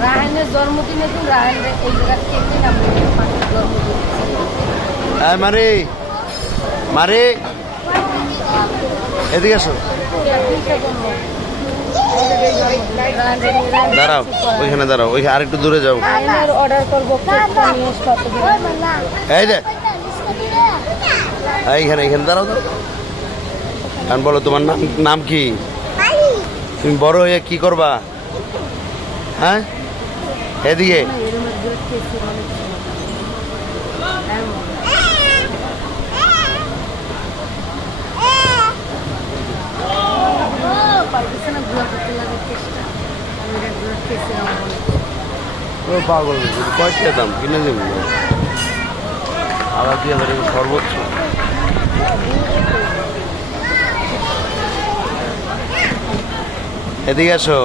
রাহানের জন্মদিনে তো রাহানের এই জায়গার কেটে না জন্মদিন মারে মারে এদিকে আসো দাঁড়াও ওইখানে দাঁড়াও ওইখানে আরেকটু দূরে যাও অর্ডার করবো এই যে এইখানে এইখানে দাঁড়াও তো কারণ বলো তোমার নাম নাম কি তুমি বড় হয়ে কি করবা হ্যাঁ এদিকে পাগল কয়েকটা দাম কিনে দেব আবার 2000 সর্বোচ্চ এদিকে আসো